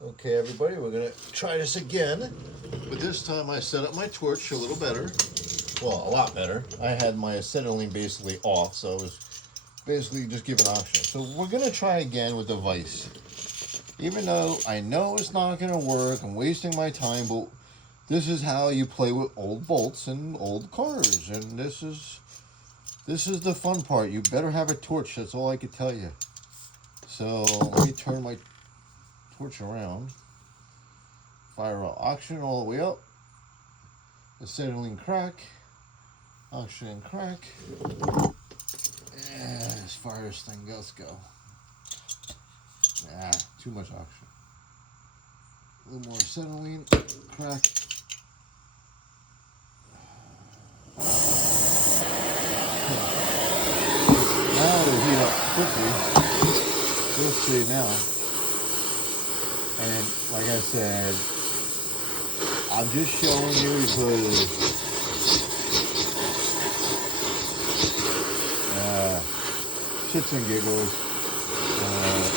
Okay, everybody, we're gonna try this again. But this time I set up my torch a little better. Well, a lot better. I had my acetylene basically off, so it was basically just giving oxygen. So we're gonna try again with the vise. Even though I know it's not gonna work, I'm wasting my time, but this is how you play with old bolts and old cars, and this is the fun part. You better have a torch. That's all I can tell you. So let me turn my torch around. Fire oxygen all the way up. Acetylene crack. Oxygen crack. As far as thing goes, go. Too much oxygen. A little more acetylene crack. Now it'll heat up quickly. We'll see now. And like I said, I'm just showing you because shits and giggles.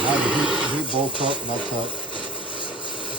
How to heat bolts up, nuts up.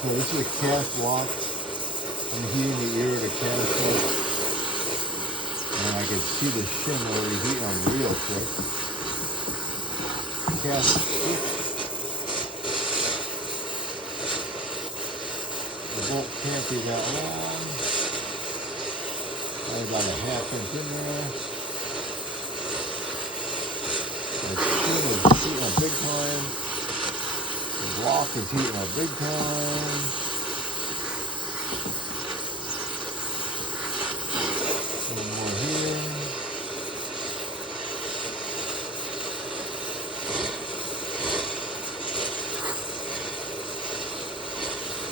So this is a cast lock. I'm heating the ear of the cast up. And I can see the shim already heating on real quick. Cast switch. The bolt can't be that long. Probably about a ½ inch in there. The shim is heating up big time. The block is heating up big time. A little more here.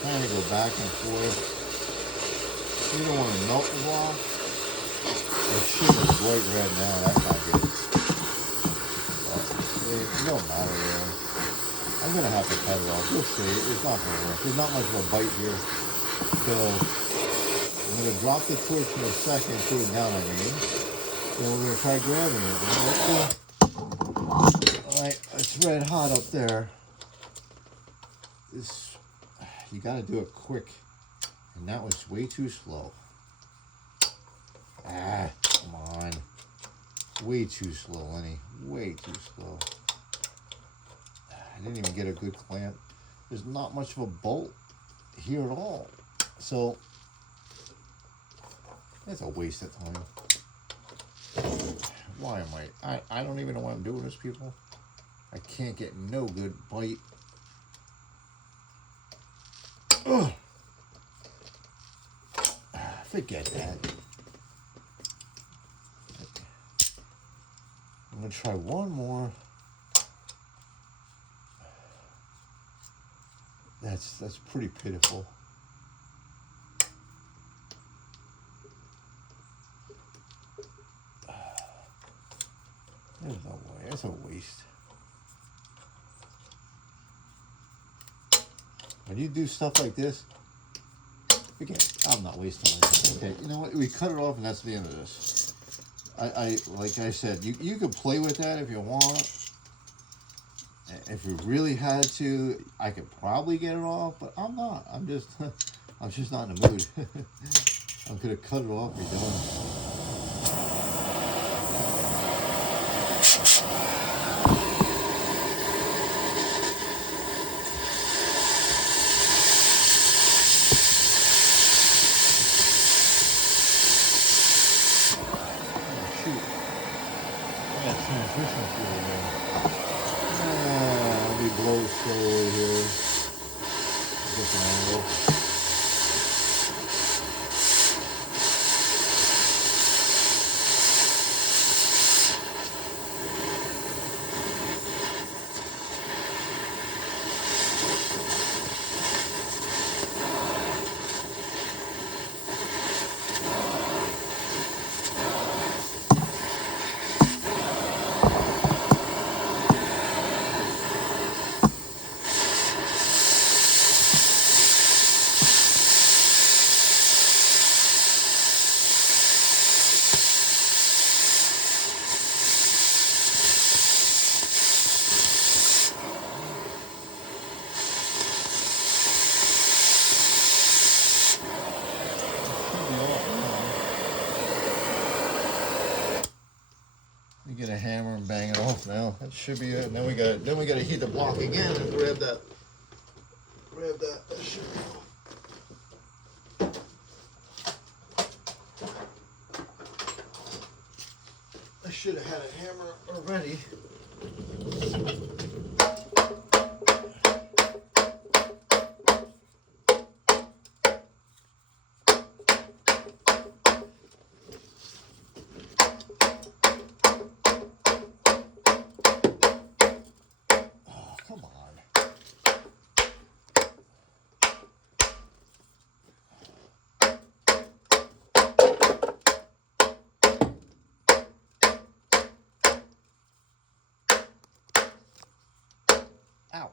Kind of go back and forth. You don't want to melt the block. The shim is bright red now. That's not good. But it don't matter really. I'm going to have to cut it off. You'll see. It's not going to work. There's not much of a bite here. So I'm going to drop the torch in a second. Put it down, I mean. Then we're going to try grabbing it. Alright, it's red hot up there. You got to do it quick. And that was way too slow. Come on. Way too slow, Lenny. Way too slow. I didn't even get a good clamp. There's not much of a bolt here at all. So, it's a waste of time. Why am I don't even know why I'm doing this, people. I can't get no good bite. Ugh. Forget that. I'm going to try one more. That's pretty pitiful. There's no way. That's a waste. When you do stuff like this, forget it. I'm not wasting my time. Okay, you know what? We cut it off, and that's the end of this. I like I said, you could play with that if you want. If we really had to, I could probably get it off, but I'm not. I'm just not in the mood. I'm gonna cut it off. Be done. Transmission fuel there. Let me blow slowly here. Different angle. That should be it. And then we gotta heat the block again and grab that. That should be off. I should have had a hammer already. Oh, come on. Ow.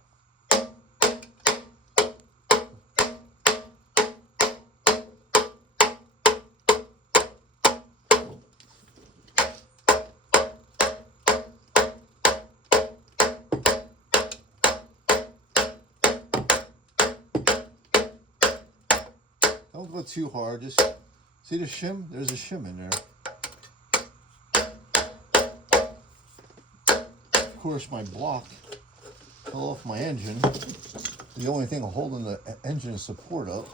Don't go too hard. Just see the shim? There's a shim in there. Of course, my block fell off my engine. The only thing holding the engine support up.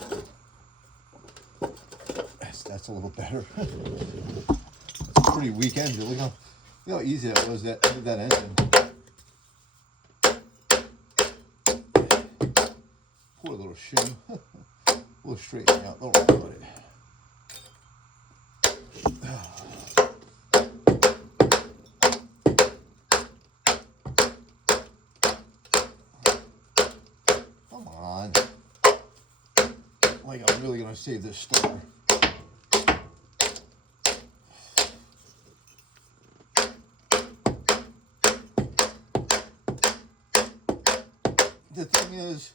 That's a little better. It's a pretty weak engine. Look how easy that was, that engine. Poor little shim. We'll straighten it out. Don't worry about it. Come on. Like I'm really gonna save this starter. The thing is,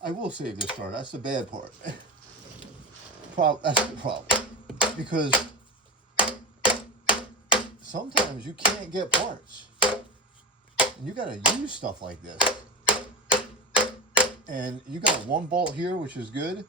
I will save this starter. That's the bad part. That's the problem, because sometimes you can't get parts, and you gotta use stuff like this. And you got one bolt here, which is good.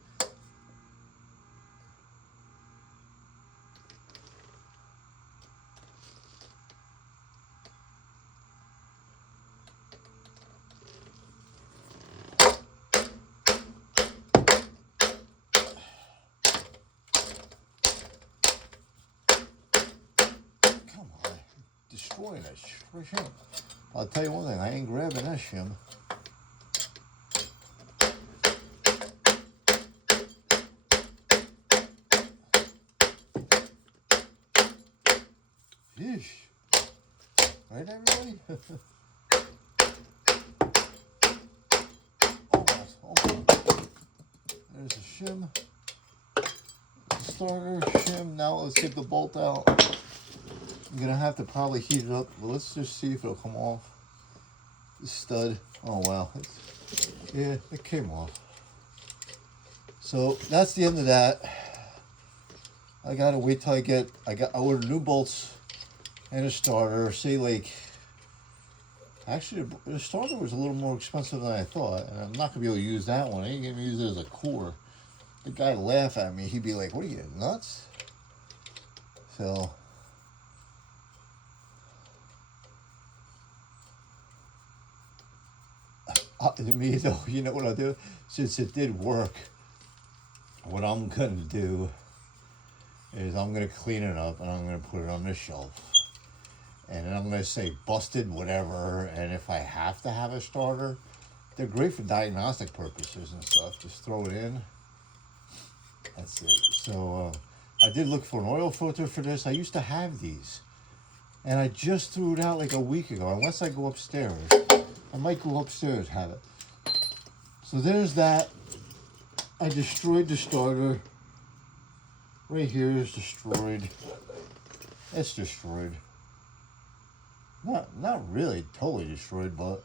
Destroying that shim. I'll tell you one thing, I ain't grabbing that shim. Yeesh. Right, everybody? Almost. There's a shim. Starter, shim. Now let's get the bolt out. I'm gonna have to probably heat it up, but let's just see if it'll come off. The stud. Oh wow. Yeah, it came off. So that's the end of that. I gotta wait till I ordered new bolts and a starter. Say like, actually the starter was a little more expensive than I thought, and I'm not gonna be able to use that one. I ain't gonna use it as a core. The guy would laugh at me. He'd be like, "What are you, nuts?" So. To me though, you know what I'll do? Since it did work, what I'm gonna do is I'm gonna clean it up and I'm gonna put it on the shelf. And then I'm gonna say busted, whatever, and if I have to have a starter, they're great for diagnostic purposes and stuff. Just throw it in. That's it. So I did look for an oil filter for this. I used to have these. And I just threw it out like a week ago. Unless I go upstairs. I might go upstairs, have it. So there's that. I destroyed the starter. Right here is destroyed. It's destroyed. Not really totally destroyed, but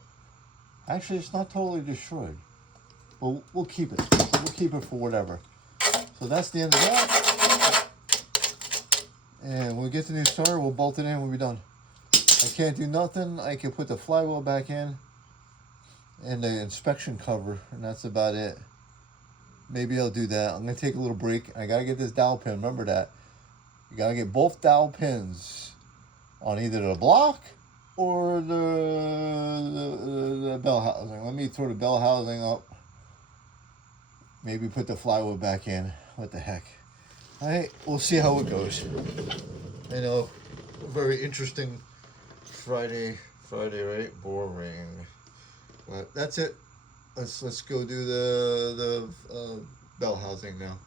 actually it's not totally destroyed. But we'll keep it. We'll keep it for whatever. So that's the end of that. And when we get the new starter, we'll bolt it in, we'll be done. I can't do nothing. I can put the flywheel back in and the inspection cover, and that's about it. Maybe I'll do that. I'm going to take a little break. I got to get this dowel pin. Remember that. You got to get both dowel pins on either the block or the bell housing. Let me throw the bell housing up. Maybe put the plywood back in. What the heck? Alright, we'll see how it goes. I know, very interesting Friday, right? Boring. But that's it. Let's go do the bell housing now.